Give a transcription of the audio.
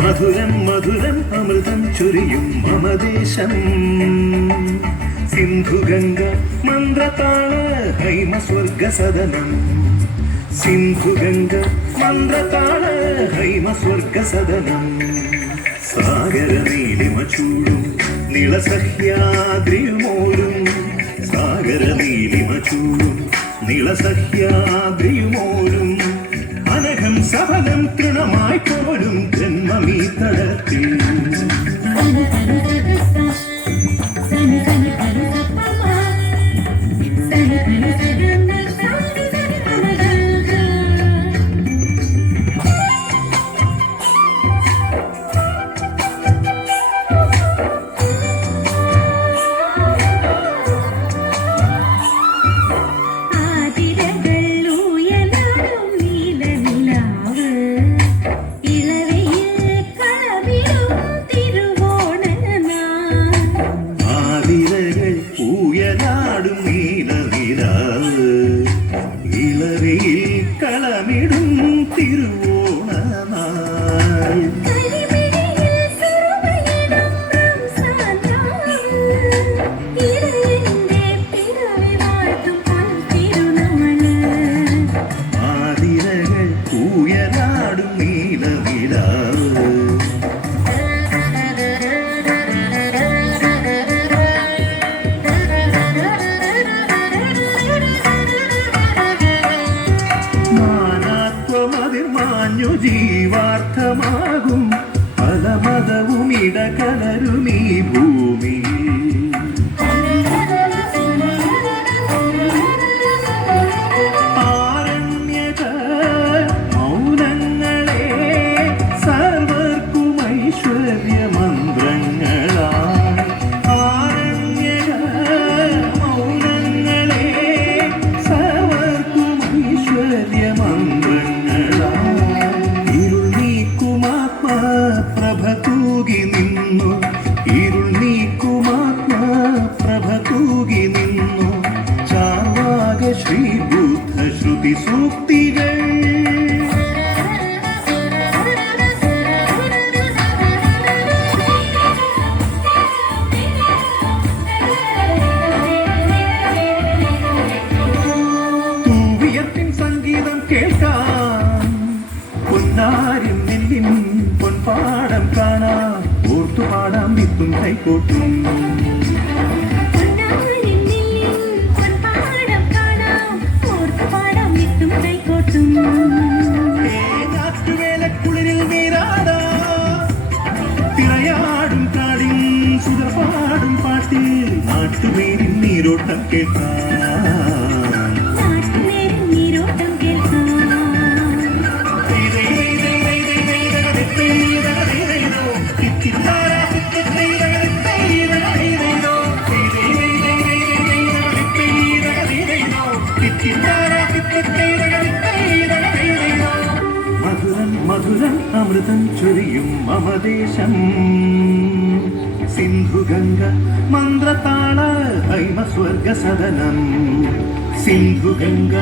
മധുരം മധുരം അമൃതം ചൊരിയും മമദേശം സിന്ധുഗംഗ മന്ത്രതാള ഹൈമ സ്വർഗസദനം സിന്ധുഗംഗ മന്ത്രതാള ഹൈമ സ്വർഗസദനം സാഗര നീലിമ ചൂടും നിളസഹ്യാദ്രിയുമോരും സാഗര നീലിമ ചൂടും നിളസഹ്യാദ്രിയുമോരും അനഘം സഫലം തൃണമായി പോലും ജന്മമീ തടത്തിൽ കളമിടും തിരുവോണനാൾ ആതിരകൾ ഉയരാടും നീലനിലാവ് ജീവാർത്ഥമാകും പല മതവും ഇടകലരുമീ ഭൂമി ആരണ്യക മൗനങ്ങളെ സർവർക്കും ഐശ്വര്യമന്ത്രങ്ങളായി ആരണ്യക മൗനങ്ങളെ സർവർക്കും ഐശ്വര്യമന്ത്രങ്ങളായി പ്രഭ തൂകി നിന്നു ഇരുൾ നീക്കുമാത്മ പ്രഭ തൂകി നിന്നു ചാർവാക ശ്രീ ബുദ്ധ ശ്രുതി സൂക്തികൾ തൂവിയത്തിൻ സംഗീതം കേൾക്കാൻ പൊന്നാരും നെല്ലിൻ പൊൻപാടം കാണാം ഓർത്തുപാടാം വിത്തും കൈക്കോട്ടും കുളിരിൽ നീരാടാ തിളയാടും കാടിൻ സുതർപാടും പാട്ടിൽ നാട്ടുപേരിൻ നീരോട്ടം കേൾക്കാം മധുരം മധുരം അമൃതം ചൊരിയും മമദേശം സിന്ധുഗംഗ മന്ത്രതാള ഹൈമ സ്വർഗസദനം സിന്ധുഗംഗ